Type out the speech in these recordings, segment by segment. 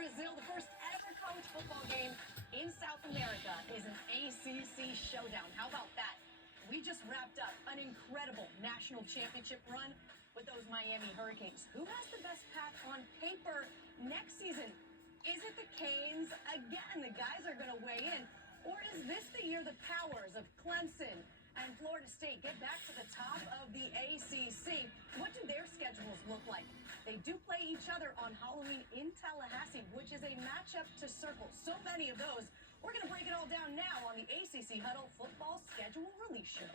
Brazil. The first ever college football game in South America is an ACC showdown. How about that? We just wrapped up an incredible national championship run with those Miami Hurricanes. Who has the best path on paper next season? Is it the Canes? Again, the guys are going to weigh in. Or is this the year the powers of Clemson and Florida State get back to the top of the ACC? What do their schedules look like? They do play each other on Halloween in Tallahassee, which is a matchup to circle. So many of those. We're going to break it all down now on the ACC Huddle Football Schedule Release Show.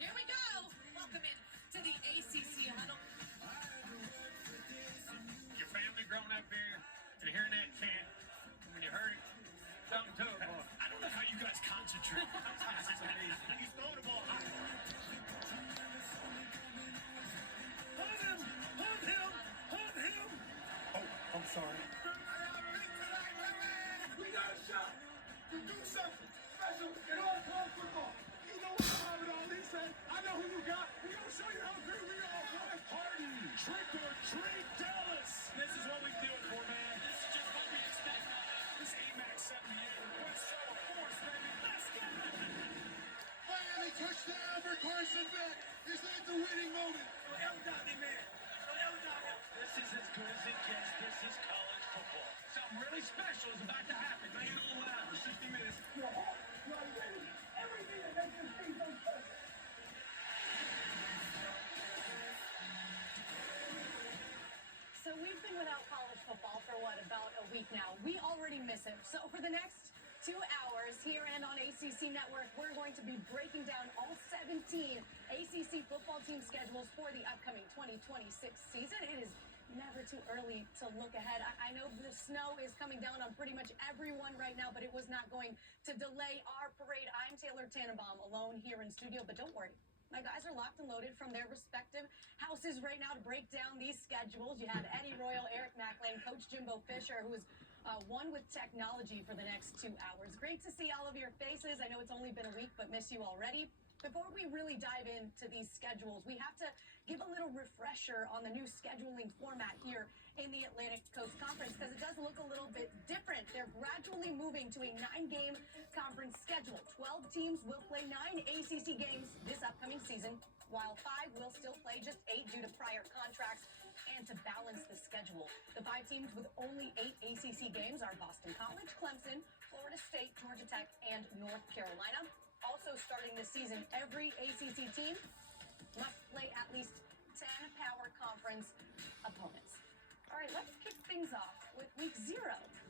Here we go. Welcome in to the ACC Huddle. Your family growing up here and hearing that chant, when you heard it, something to it, boy. I don't know how you guys concentrate. It's amazing. He's throwing the ball high. Hunt him! Hunt him! Hunt him! Oh, I'm sorry. We got a shot to do something special in all college football. You know what Muhammad Ali said? I know who you got. We're going to show you how great we are. Boys, party, trick or treat, Dallas. This is what we do it for, man. This is just what we expect of us. This AMAX 78. West show of force, baby. Let's go. Miami touchdown for Carson Beck. Is that the winning moment? This is as good as it gets. This is college football. Something really special is about to happen. Make it a little louder. 60 minutes. Your heart, your identity, everything that makes this team so special. So we've been without college football for about a week now. We already miss it. So for the next 2 hours here and on ACC Network, we're going to be breaking down all 17 ACC football team schedules for the upcoming 2026 season. It is never too early to look ahead. I know the snow is coming down on pretty much everyone right now, but it was not going to delay our parade. I'm Taylor Tannenbaum, alone here in studio, but don't worry. My guys are locked and loaded from their respective houses right now to break down these schedules. You have Eddie Royal, Eric Macklin, Coach Jimbo Fisher, who is one with technology for the next 2 hours. Great to see all of your faces. I know it's only been a week, but miss you already. Before we really dive into these schedules, we have to give a little refresher on the new scheduling format here in the Atlantic Coast Conference, because it does look a little bit different. They're gradually moving to a 9-game conference schedule. 12 teams will play 9 ACC games this upcoming season, while 5 will still play just 8 due to prior contracts and to balance the schedule. The 5 teams with only 8 ACC games are Boston College, Clemson, Florida State, Georgia Tech, and North Carolina. Also starting this season, every ACC team must play at least 10 power conference opponents. All right, let's kick things off with week 0.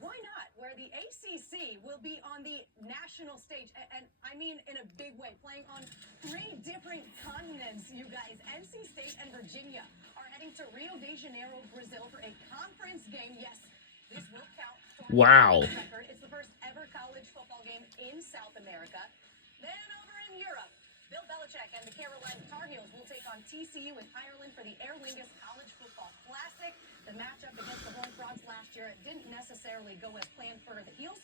Why not? Where the ACC will be on the national stage, and I mean in a big way, playing on 3 different continents, you guys. NC State and Virginia are heading to Rio de Janeiro, Brazil for a conference game. Yes, this will count. Wow. It's the first ever college football game in South America. Then over in Europe, Bill Belichick and the Carolina Tar Heels will take on TCU in Ireland for the Aer Lingus College Football Classic. The matchup against the Horned Frogs last year didn't necessarily go as planned for the Heels,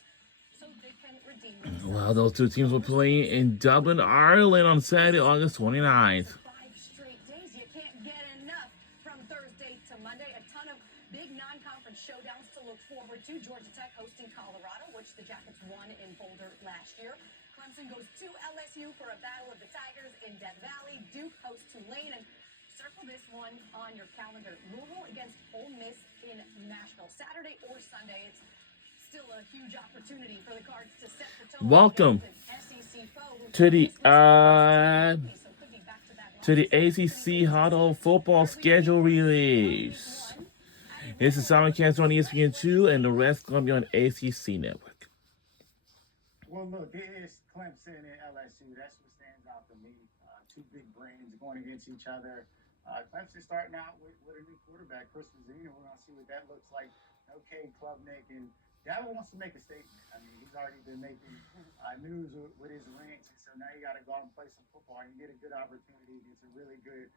so they can redeem themselves. Well, those 2 teams will play in Dublin, Ireland on Saturday, August 29th. 5 straight days. You can't get enough from Thursday to Monday. A ton of big non-conference showdowns to look forward to. Georgia Tech hosting Colorado, which the Jackets won in Boulder last year. Clemson goes to LSU for a battle of the Tigers in Death Valley. Duke hosts Tulane, and circle this one on your calendar. Louisville against Ole Miss in Nashville. Saturday or Sunday. It's still a huge opportunity for the Cards to set the tone. Welcome to the ACC Huddle Football Schedule Release. This is simulcast on ESPN2, and the rest going to be on ACC Network. Well, look, it's Clemson and LSU. That's what stands out to me. 2 big brains going against each other. Clemson starting out with a new quarterback, Chris Mazzino. We're going to see what that looks like. Okay, Klubnik, and Dabo wants to make a statement. I mean, he's already been making news with his rants, and so now you got to go out and play some football. And you get a good opportunity against a really good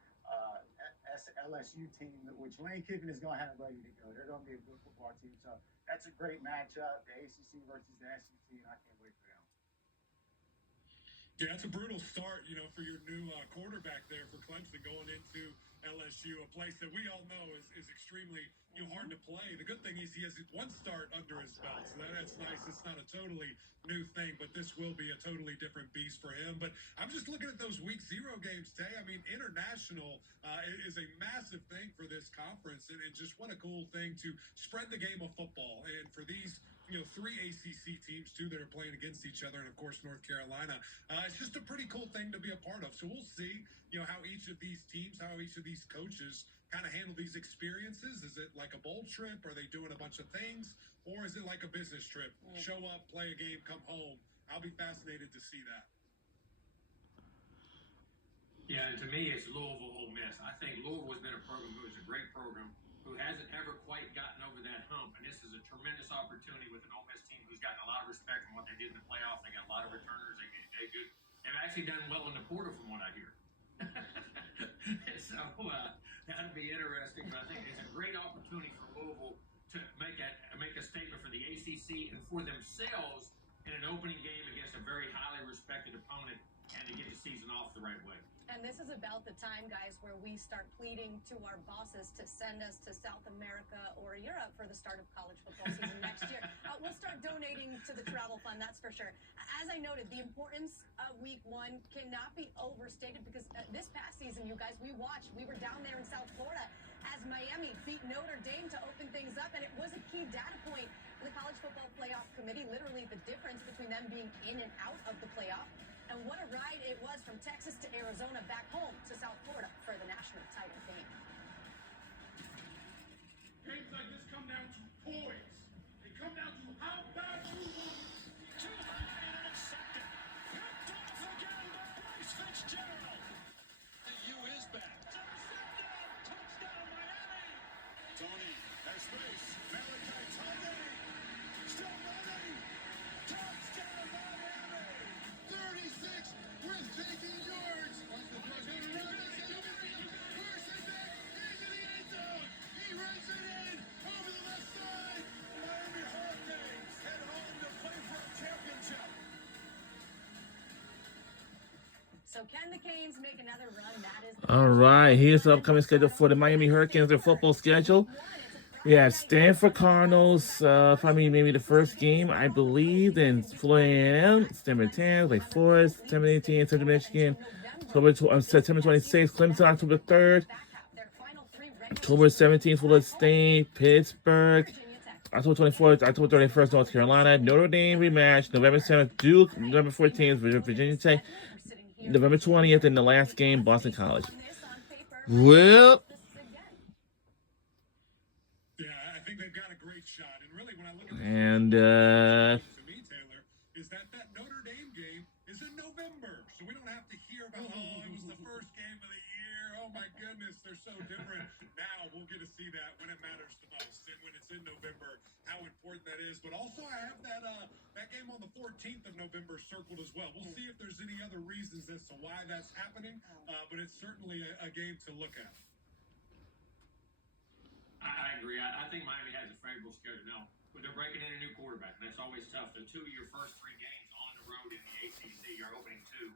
LSU team, which Lane Kiffin is going to have ready to go. They're going to be a good football team. So that's a great matchup, the ACC versus the SEC, and I can't wait for them. Yeah, it's a brutal start, for your new quarterback there for Clemson going into LSU, a place that we all know is extremely hard to play. The good thing is he has one start under his belt, so that's nice. It's not a totally new thing, but this will be a totally different beast for him. But I'm just looking at those week 0 games, Tay. I mean, international is a massive thing for this conference, and just what a cool thing to spread the game of football. And for these 3 ACC teams too that are playing against each other, and of course North Carolina. It's just a pretty cool thing to be a part of. So we'll see, how each of these teams, how each of these coaches kind of handle these experiences. Is it like a bowl trip? Are they doing a bunch of things, or is it like a business trip? Show up, play a game, come home. I'll be fascinated to see that. Yeah, and to me, it's Louisville Ole Miss. I think Louisville has been a program who is a great program, who hasn't ever quite gotten over that hump. And this is a tremendous opportunity with an Ole Miss team who's gotten a lot of respect from what they did in the playoffs. They got a lot of returners. They've actually done well in the portal from what I hear. So that'll be interesting. But I think it's a great opportunity for Louisville to make a statement for the ACC and for themselves in an opening game against a very highly respected opponent, and to get the season off the right way. And this is about the time, guys, where we start pleading to our bosses to send us to South America or Europe for the start of college football season next year. We'll start donating to the travel fund, that's for sure. As I noted, the importance of week 1 cannot be overstated, because this past season, you guys, we were down there in South Florida as Miami beat Notre Dame to open things up, and it was a key data point for the College Football Playoff Committee, literally the difference between them being in and out of the playoff. And what a ride it was from Texas to Arizona back home to South Florida for the national title game. Games like this come down to poise. They come down to how bad you want it. Too high and intercepted. Picked off again by Bryce Fitzgerald. The U is back. Intercepted. Touchdown, Miami. Tony has space. Malachi Tony. Still running. Touchdown, Miami. 36 with taking yards. Carson back into the end zone. He runs it in over the left side. Miami Hurricanes head home to play for a championship. So can the Canes make another run? That is All right, here's the upcoming schedule for the Miami Hurricanes, their football schedule. We have Stanford Cardinals, probably maybe the first game, I believe. Then Florida A&M, September 10th, Wake Forest, September 18th, Central Michigan, September 26th, Clemson, October 3rd, October 17th, Florida State, Pittsburgh, October 24th, October 31st, North Carolina, Notre Dame rematch, November 7th, Duke, November 14th, Virginia Tech, November 20th, and the last game, Boston College. Well, I think they've got a great shot. And really, when I look at and to me, Taylor, is that Notre Dame game is in November. So we don't have to hear about, it was the first game of the year. Oh, my goodness, they're so different. Now we'll get to see that when it matters the most. And when it's in November, how important that is. But also, I have that game on the 14th of November circled as well. We'll see if there's any other reasons as to why that's happening. But it's certainly a game to look at. I agree. I think Miami has a favorable schedule now. But they're breaking in a new quarterback, and that's always tough. The 2 of your first 3 games on the road in the ACC, your opening 2,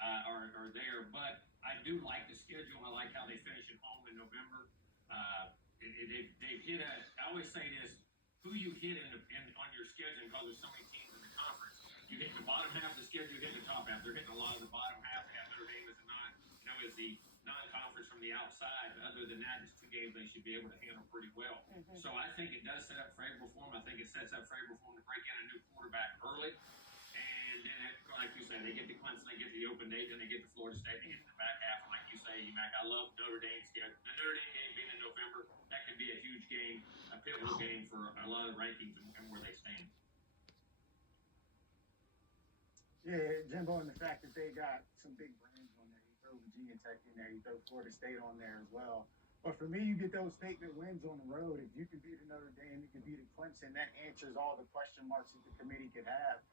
are there. But I do like the schedule. I like how they finish at home in November. They've hit I always say this, who you hit on your schedule, because there's so many teams in the conference. You hit the bottom half of the schedule, you hit the top half. They're hitting a lot of the bottom half. They have Notre Dame as as the non-conference from the outside. But other than that, it's 2 games they should be able to handle pretty well. So I think it does set up favorable for them. I think it sets up favorable for them to break in a new quarterback early. And then, like you say, they get to Clemson, they get to the open date, then they get to Florida State, they get to the back half. And like you say, Mac, I love Notre Dame's schedule. The Notre Dame game being in November, that could be a huge game, a pivotal game for a lot of rankings and where they stand. Yeah, Jimbo, and the fact that they got some big brands on there. You throw Virginia Tech in there, you throw Florida State on there as well. But for me, you get those statement wins on the road. If you can beat Notre Dame, you can beat Clemson, that answers all the question marks that the committee could have.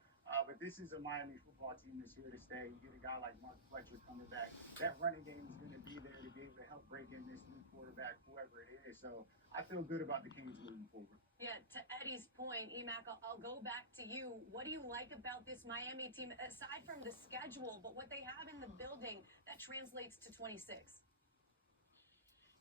But this is a Miami football team that's here to stay. You get a guy like Mark Fletcher coming back. That running game is going to be there to be able to help break in this new quarterback, whoever it is. So I feel good about the Kings moving forward. Yeah, to Eddie's point, Emac, I'll go back to you. What do you like about this Miami team, aside from the schedule, but what they have in the building that translates to 26?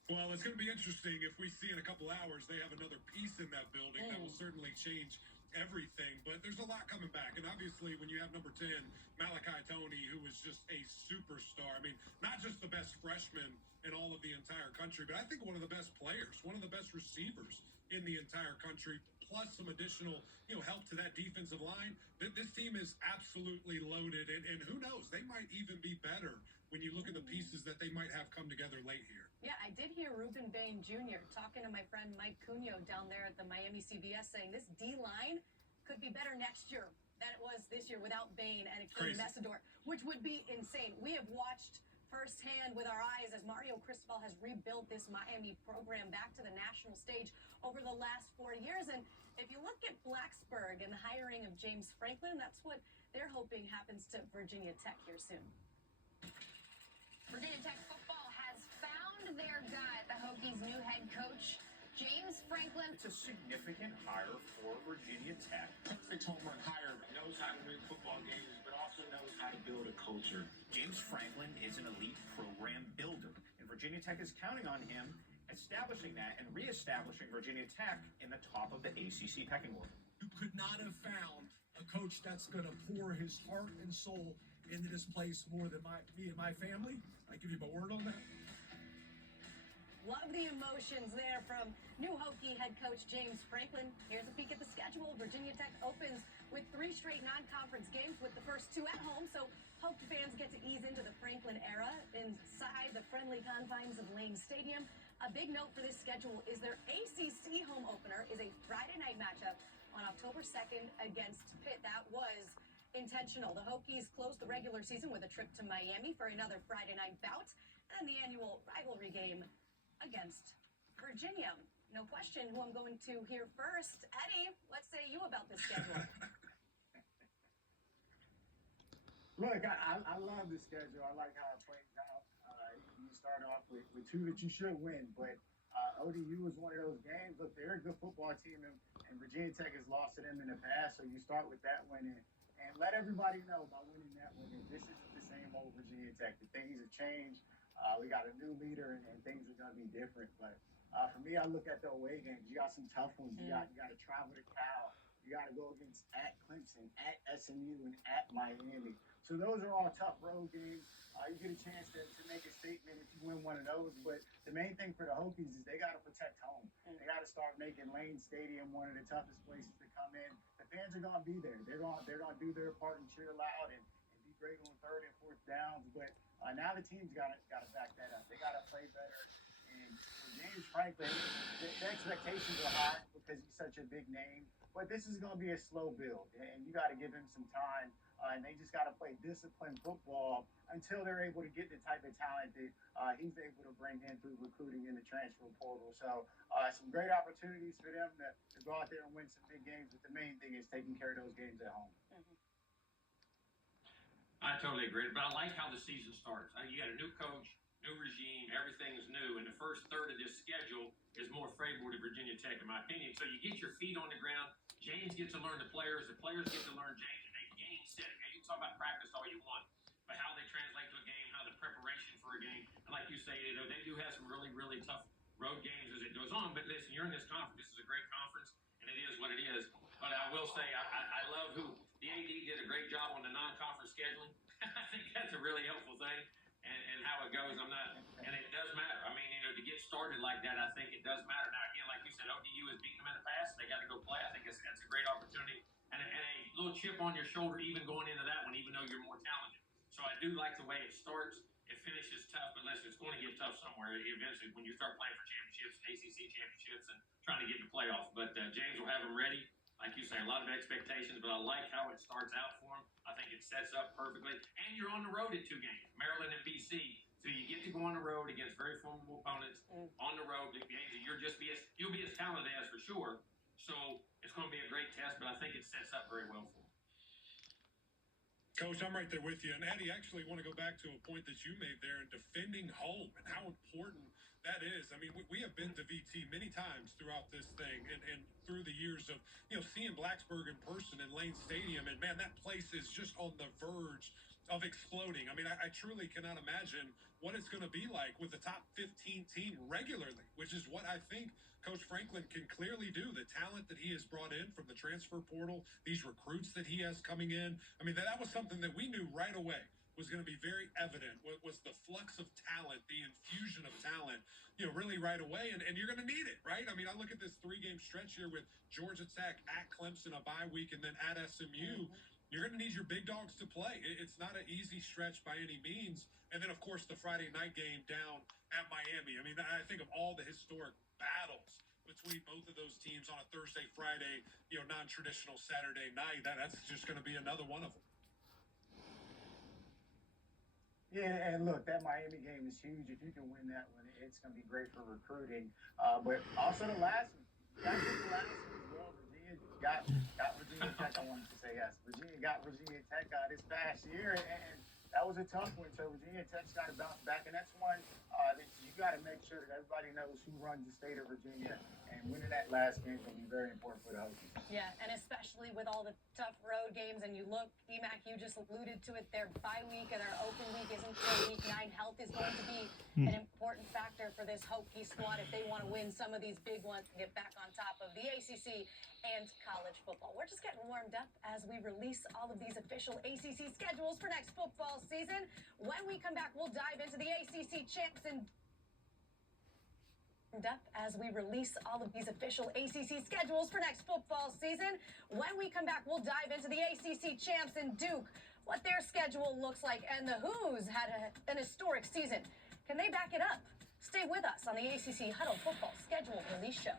Well, it's going to be interesting if we see in a couple hours they have another piece in that building that will certainly change everything. But there's a lot coming back. And obviously, when you have number 10, Malachi Tony, who is just a superstar, I mean, not just the best freshman in all of the entire country, but I think one of the best players, one of the best receivers in the entire country, plus some additional, help to that defensive line. This team is absolutely loaded. And who knows, they might even be better when you look at the pieces that they might have come together late here. Yeah, I did hear Ruben Bain Jr. talking to my friend Mike Cunio down there at the Miami CBS saying this D-line could be better next year than it was this year without Bain and Akeem Messidor, which would be insane. We have watched firsthand with our eyes as Mario Cristobal has rebuilt this Miami program back to the national stage over the last 4 years. And if you look at Blacksburg and the hiring of James Franklin, that's what they're hoping happens to Virginia Tech here soon. Virginia Tech football has found their guy, the Hokies' new head coach, James Franklin. It's a significant hire for Virginia Tech. Perfect home run hire. Knows how to win football games, but also knows how to build a culture. James Franklin is an elite program builder, and Virginia Tech is counting on him establishing that and reestablishing Virginia Tech in the top of the ACC pecking order. You could not have found a coach that's going to pour his heart and soul into this place more than me and my family. I give you my word on that. Love the emotions there from new Hokie head coach James Franklin. Here's a peek at the schedule. Virginia Tech opens with 3 straight non-conference games, with the first 2 at home. So Hoke fans get to ease into the Franklin era inside the friendly confines of Lane Stadium. A big note for this schedule is their ACC home opener is a Friday night matchup on October 2nd against Pitt. That was intentional. The Hokies closed the regular season with a trip to Miami for another Friday night bout and the annual rivalry game against Virginia. No question who I'm going to hear first. Eddie, what say you about this schedule? Look, I love the schedule. I like how it plays out. You start off with 2 that you should win, but ODU is one of those games. Look, they're a good football team, and Virginia Tech has lost to them in the past, so you start with that win and let everybody know by winning that one that this isn't the same old Virginia Tech. The things have changed. We got a new leader, and things are going to be different. But for me, I look at the away games. You got some tough ones. You got to travel to Cal. You got to go against at Clemson, at SMU, and at Miami. So those are all tough road games. You get a chance to make a statement if you win one of those. But the main thing for the Hokies is they got to protect home. They got to start making Lane Stadium one of the toughest places to come in. The fans are going to be there. They're going to do their part and cheer loud and be great on 3rd and 4th downs. But now the team's got to back that up. They got to play better. And for James Franklin, the expectations are high because he's such a big name. But this is going to be a slow build, and you got to give him some time. And they just got to play disciplined football until they're able to get the type of talent that he's able to bring in through recruiting in the transfer portal. So some great opportunities for them to go out there and win some big games. But the main thing is taking care of those games at home. I totally agree, but I like how the season starts. You got a new coach, new regime, everything's new, and the first third of this schedule is more favorable to Virginia Tech, in my opinion. So you get your feet on the ground. James gets to learn the players get to learn James, and they game set. Okay, you can talk about practice all you want, but how they translate to a game, how the preparation for a game, and like you say, they do have some really, really tough road games as it goes on. But listen, you're in this conference. This is a great conference, and it is what it is. But I will say, I love who the AD did a great job on the non-conference scheduling. I think that's a really helpful thing, and how it goes. And it does matter. I mean, to get started like that, I think it does matter. Now, again, like you said, ODU has beaten them in the past. They got to go play. I think that's a great opportunity and a little chip on your shoulder, even going into that one, even though you're more talented. So I do like the way it starts. It finishes tough, but listen, it's going to get tough somewhere eventually when you start playing for championships, ACC championships, and trying to get in the playoffs. But James will have them ready. Like you say, a lot of expectations, but I like how it starts out for him. I think it sets up perfectly. And you're on the road at 2 games, Maryland and BC. So you get to go on the road against very formidable opponents on the road. The games that you'll be as talented as for sure. So it's going to be a great test, but I think it sets up very well for him. Coach, I'm right there with you. And Eddie, actually want to go back to a point that you made there in defending home and how important that is. I mean, we have been to VT many times throughout this thing and through the years of, seeing Blacksburg in person in Lane Stadium. And, man, that place is just on the verge of exploding. I mean, I truly cannot imagine what it's going to be like with the top 15 team regularly, which is what I think Coach Franklin can clearly do. The talent that he has brought in from the transfer portal, these recruits that he has coming in. I mean, that was something that we knew right away was going to be very evident. Was the flux of talent, the infusion of talent, really right away. And you're going to need it, right? I mean, I look at this 3-game stretch here with Georgia Tech at Clemson, a bye week, and then at SMU. You're going to need your big dogs to play. It's not an easy stretch by any means. And then, of course, the Friday night game down at Miami. I mean, I think of all the historic battles between both of those teams on a Thursday, Friday, non-traditional Saturday night. That's just going to be another one of them. Yeah, and look, that Miami game is huge. If you can win that one, it's going to be great for recruiting. But also the last one. You got the last one as well. Virginia got Virginia Tech. I wanted to say yes. Virginia got Virginia Tech this past year, and that was a tough one. So Virginia Tech's got to bounce back, and that's one that you got to make sure that everybody knows who runs the state of Virginia. And winning that last game is going to be very important for the Hokies. Yeah, and especially with all the tough road games, and you look, EMAC, you just alluded to it, their bye week and their open week isn't until week 9. Health is going to be an important factor for this Hokie squad if they want to win some of these big ones and get back on top of the ACC and college football. We're just getting warmed up as we release all of these official ACC schedules for next football season. When we come back, we'll dive into the ACC champs and as we release all of these official ACC schedules for next football season. When we come back, we'll dive into the ACC champs and Duke, what their schedule looks like, and the Who's had an historic season. Can they back it up? Stay with us on the ACC Huddle Football Schedule Release Show.